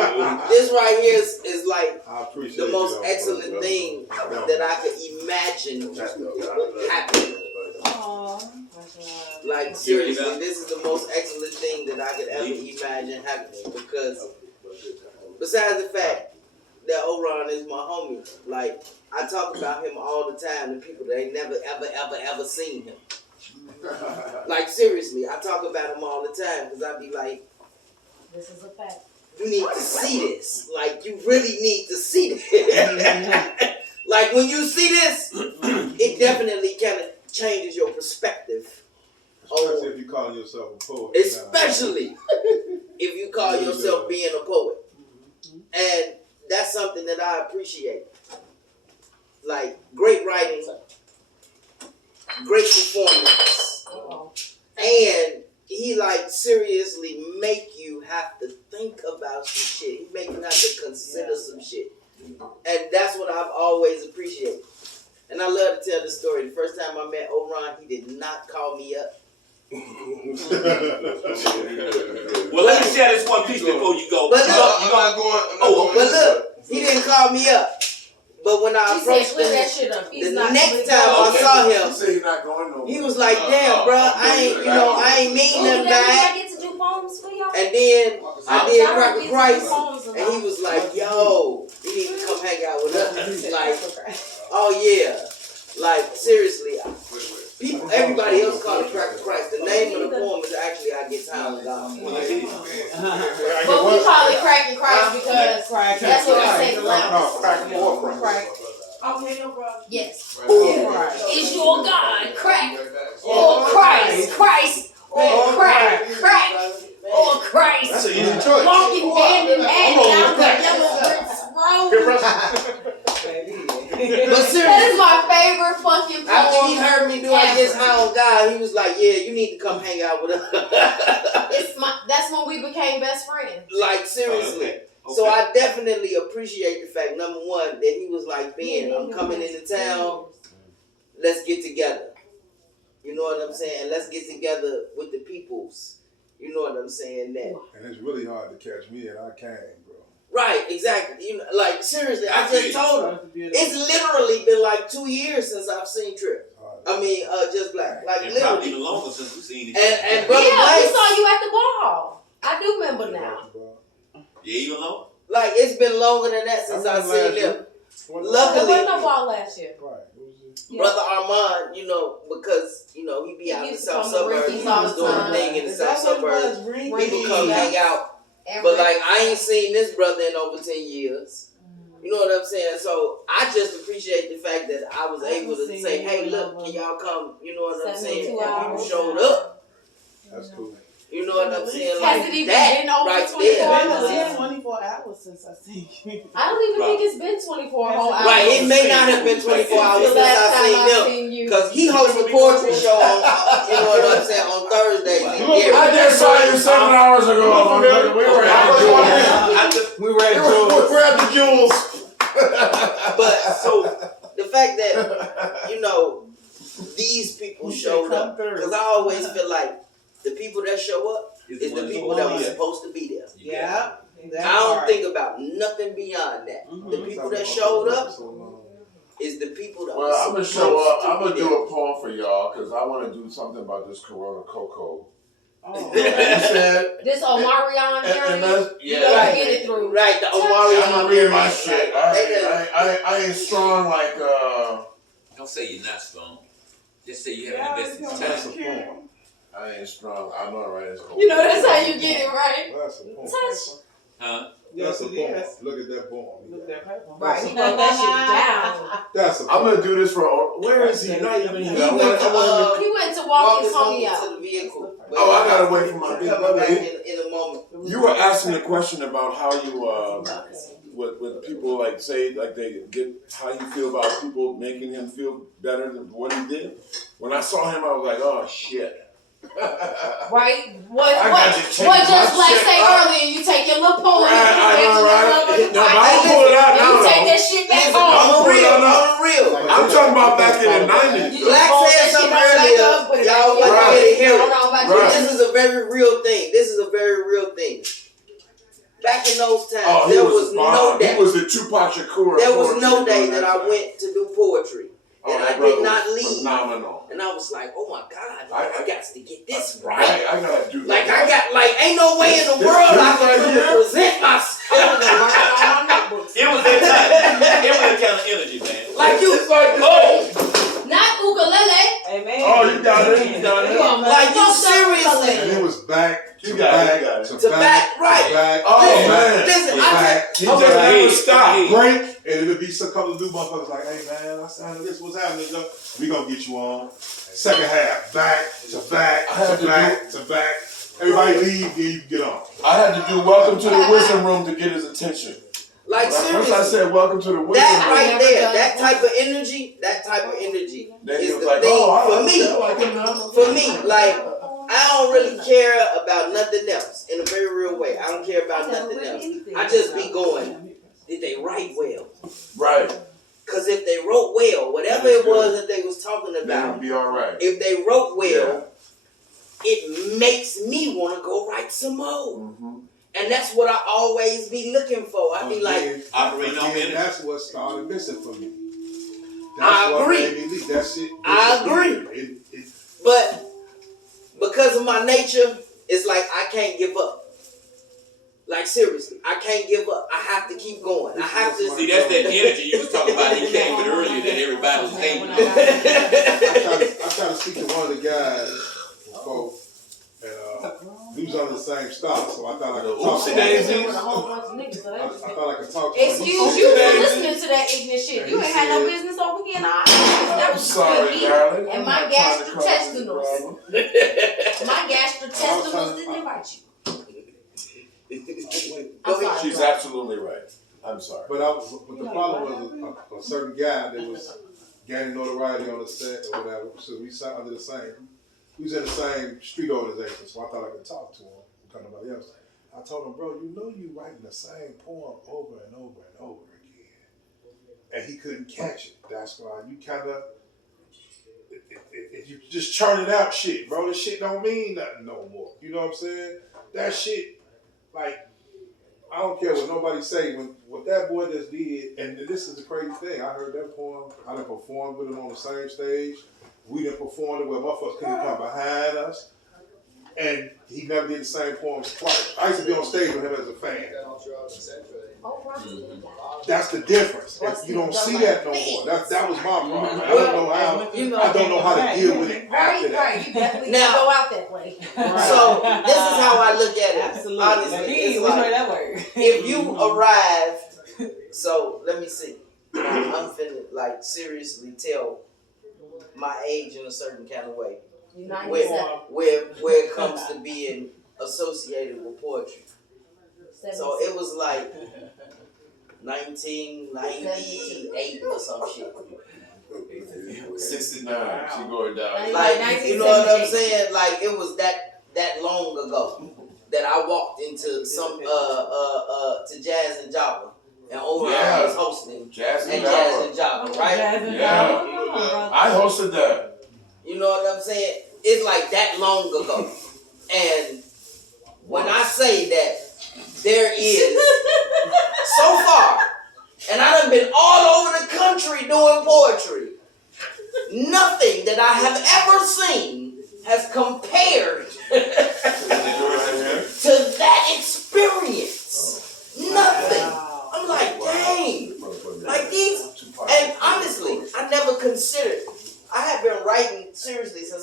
this right here is like I appreciate the most you, excellent though, thing that I could imagine happening. Like, seriously, this is the most excellent thing that I could ever imagine happening, because besides the fact that Oran is my homie, like, I talk about him all the time to people that ain't never, ever seen him. Like, seriously, I talk about him all the time, because I be like, This is a fact. you need to see this. Like, you really need to see this. Like, when you see this, it definitely kind of changes your perspective. Especially if you call yourself a poet. Especially if you call yourself being a poet. And that's something that I appreciate. Like, great writing, great performance, and he, like, seriously make you have to think about some shit. He make you have to consider some shit. And that's what I've always appreciated. And I love to tell the story. The first time I met Oron, he did not call me up. Well, let me share this one piece before you go. But look, I'm not going. but look, he didn't call me up. But when I He said, approached "Clear that him, shit up." He's the not next time I saw He him, said he's not going nowhere. he was like, "Damn, bro, I ain't mean nothing I bad." get to do poems for y'all. And then I did Y'all Crack get of to do Christ, poems a and lot. he was like, "Yo, you need to come hang out with us." Like, oh yeah, like seriously. People, everybody else call it Crack of Christ. The name of the poem is actually I Get Time with God. But we call it Crack and Christ because that's what we say the loudest. No, crack or crack. Okay, no problem. Yes. Yeah. Is your God crack or Christ? Christ or crack? Crack or Christ? That's an easy choice. Walking hand in hand down the yellow bricks road. But seriously, That is my favorite fucking poem. after he heard me do I ever. Get High on God, he was like, "Yeah, you need to come hang out with us." That's when we became best friends. Like seriously. So I definitely appreciate the fact, number one, that he was like, "Ben, I'm coming into town. Let's get together." You know what I'm saying? And let's get together with the peoples. You know what I'm saying? That And it's really hard to catch me, and I came, bro. right, exactly. You know, like seriously, I just told him it's literally been like 2 years since I've seen Trip. I mean, Just Black, like And probably literally. even longer since we've seen each And other. brother Yeah, we Blaze, saw you at the ball. I do remember now. Yeah, even longer. like it's been longer than that since I've seen them. There Luckily, wasn't no ball last year. Yeah. Brother Armand, you know, because you know he be out in the used to south come to suburbs, Ricky's he all was the doing the time. thing in the south suburbs. People come hang out, And but like I ain't seen this brother in over 10 years. You know what I'm saying? So I just appreciate the fact that I was able to say, "Hey, look, can y'all come?" You know what I'm saying? 72 And people hours. showed up. That's cool. You know what I'm saying? Has Like it even that been over right 24 there. hours? It's 24 hours since I seen you. I don't even think it's been 24 whole hours. Right, it may not have been 24 hours The since last I time seen I them. seen you. Because he hosts a poetry show on, you know what I'm saying, on Thursdays. in Gary. I just saw you 7 hours ago. We were at the Jewels. But so the fact that, you know, these people showed up. Because I always feel like the people that show up is the people that were supposed to be there. Yeah. I don't think about nothing beyond that. The people that showed up is the people that Well, I'm were gonna supposed show up. to I'm be gonna there. do a poem for y'all because I want to do something about this Corona Coco. Oh. You said, This Omarion and area, that's, you gotta get it through. Right, the Omari. I'm gonna read my shit. I ain't strong like Don't say you're not strong. Just say you haven't invested some time. I ain't strong. I know, right? It's cold. You know that's how you get it right. That's a poem. Touch. Huh? That's a poem. Yes. Look at that poem. Right, he wrote that shit down. That's a I'm poem. gonna do this for. Where is he? Not even here. He I went wanna- to, He went to walk his homie to out. the vehicle. Oh, I gotta wait for my big Coming back brother. in a moment. You were asking a question about how you, when people like say like they get how you feel about people making him feel better than what he did. When I saw him, I was like, oh shit. Right? What I got to change what my just like shit say up. earlier, you take your little poem, Right, I know, right? No, but and I'll pull it out now, you take though. that shit back Listen, home. on the real, no, no. on the real. I'm talking about back in the 90s. You Black fold said that something shit on back earlier. up, put it Y'all back want in. to hear I don't it. know about Right. you. This is a very real thing. This is a very real thing. Back in those times, Oh, he there was was a bomb. no day. He was the Tupac Shakur. There was no poetry day during that I time. went to do poetry. Oh, and that I brother did not was leave. Phenomenal. And I was like, oh my God, I got to get this Right, right. I gotta do that. Like I got, like ain't no way in the This world I right can here? present myself. It was that time. It was that kind of energy, man. Like you, It's like, Not ukulele. Amen. oh, you got it, you got it. like you seriously. And it was back to You got it, back you got it. To back, right. back. Oh, back, man. Listen, to I back. He just never stopped. Break, and it'll be some couple of new motherfuckers like, hey man, I signed this. What's happening? We gonna get you on. Second half, back to back I had to to back to back. Everybody leave, then you can get on. I had to do Welcome to the Wisdom Room to get his attention. like When seriously. first I said Welcome to the Wisdom That Room, right never there, done that it. type of energy, then he is was the like, thing oh, for I me. like him now. For me, like I don't really care about nothing else in a very real way. I don't care about nothing else. I just be going. Did they write well? Right. Because if they wrote well, whatever it was that they was talking That'll about, be all right. if they wrote well, it makes me want to go write some more. Mm-hmm. And that's what I always be looking for. I be like, operating on energy. That's what started missing for me. I agree. Made me leave. That shit. I agree. But because of my nature, it's like I can't give up. Like seriously, I can't give up. I have to keep going. I have to. See, that's that energy you was talking about. He came with earlier that everybody was hating. I tried to speak to one of the guys before, and he was under the same stock, so I thought I could talk to him. I thought I could talk to him. Excuse you for listening to that ignorant shit. You ain't had no business over here in our office. That was Sorry, me darling. and my gastrointestinals. My gastrointestinals didn't invite you. I'm sorry. She's absolutely right. I'm sorry. But the problem was a certain guy that was gaining notoriety on the set or whatever. So we sat under the same. We was in the same street organization, so I thought I could talk to him. Talk to nobody else. I told him, bro, you know you writing the same poem over and over and over again, and he couldn't catch it. That's why you kind of. If you just churn it out, shit, bro, this shit don't mean nothing no more. You know what I'm saying? That shit. Like, I don't care what nobody say, what that boy just did, and this is the crazy thing, I heard that poem, I done performed with him on the same stage, we done performed it where motherfuckers couldn't come behind us, and he never did the same poems twice. I used to be on stage with him as a fan. That's the difference. You don't see that no more. That was my problem. I don't know how to deal with it after that. Right, you definitely now go out that way. So this is how I look at it. Absolutely. Honestly, it's like, that word. if you arrived, so let me see. I'm finna like seriously tell my age in a certain kind of way. Where it comes to being associated with poetry. So it was like 1998 or some shit. 69. She going down. Like, you know what I'm saying? Like, it was that long ago that I walked into some to Jazz and Java, and over I was hosting Jazz and Java, right? I hosted that. You know what I'm saying? It's like that long ago, and when I say that there is so far, and I done been all over the country doing poetry, nothing that I have ever seen has compared